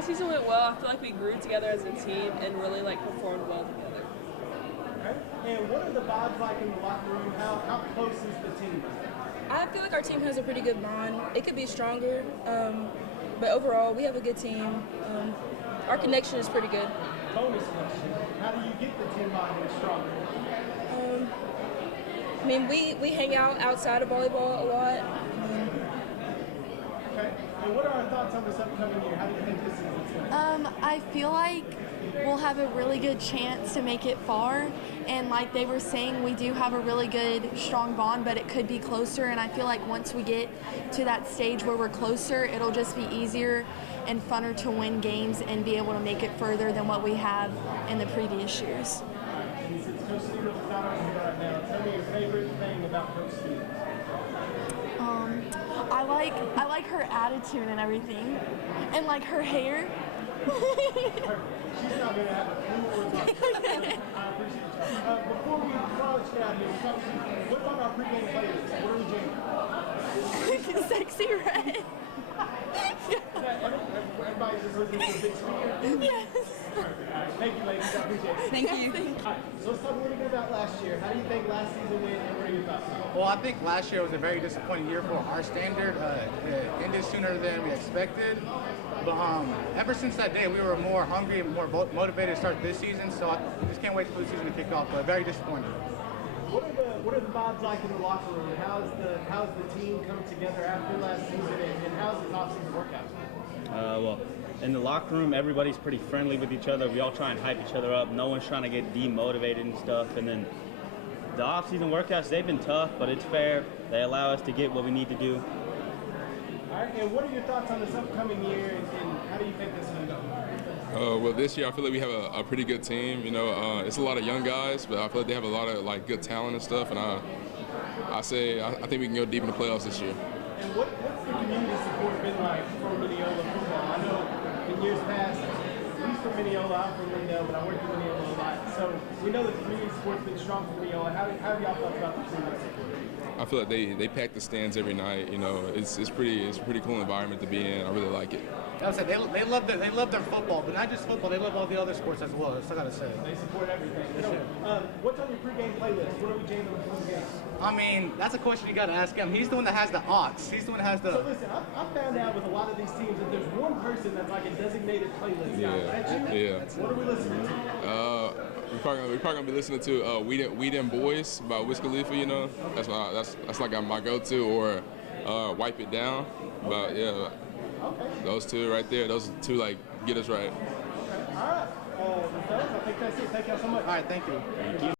last season went well. I feel like we grew together as a team and really performed well together. Okay. And what are the vibes like in the locker room? How close is the team? I feel like our team has a pretty good bond. It could be stronger, but overall, we have a good team. Our connection is pretty good. Bonus question. How do you get the team bonding stronger? I mean, we hang out outside of volleyball a lot. Okay. And what are our thoughts on this upcoming year? How do you think this is? I feel like we'll have a really good chance to make it far. And like they were saying, we do have a really good, strong bond, but it could be closer. And I feel like once we get to that stage where we're closer, it'll just be easier and funner to win games and be able to make it further than what we have in the previous years. And since Coach Stevens is not on here right now, tell me your favorite thing about Coach Stevens. I like her attitude and everything, and like her hair. She's not going to have a clue what we're talking about. I appreciate it. Before we get out here, what about our pregame playlist? What are we jamming? Sexy Red. Everybody just listening to a big speaker? Yes. Thank you, ladies. I appreciate it. Thank you. All right, so let's talk a little bit about last year. How do you think last season went, and what are your thoughts? Well, I think last year was a very disappointing year for our standard. It ended sooner than we expected. But ever since that day, we were more hungry and more motivated to start this season. So I just can't wait for the season to kick off. But very disappointing. What are the vibes like in the locker room? How's the team come together after last season, and how's the off-season workout? Well, in the locker room, everybody's pretty friendly with each other. We all try and hype each other up. No one's trying to get demotivated and stuff. And then the off-season workouts, they've been tough, but it's fair. They allow us to get what we need to do. All right, and what are your thoughts on this upcoming year, and how do you think this is going to go? Well, this year I feel like we have a pretty good team. You know, it's a lot of young guys, but I feel like they have a lot of good talent and stuff. And I think we can go deep in the playoffs this year. And what's the community support been like for Mineola football? I know in years past, he's from Mineola, I'm from Lindale, but I work in Mineola a lot. So we know the community support's been strong for Mineola. How have y'all felt about the community support? I feel like they pack the stands every night. You know, it's a pretty cool environment to be in. I really like it. I said they love their football, but not just football. They love all the other sports as well. That's what I gotta say. They support everything. So, what's on your pregame playlist? What are we jamming before the game? I mean, that's a question you gotta ask him. He's the one that has the aux. He's the one that has the. So listen, I found out with a lot of these teams that there's one person that's like a designated playlist guy. That's you? Yeah. What are we listening to? We're probably gonna be listening to "We Them Boys" by Wiz Khalifa. You know, that's like my go-to, or "Wipe It Down." But yeah, Okay. those two right there. Those two get us right. Okay. All right. Fellas, I think that's it. Thank y'all so much. All right, thank you.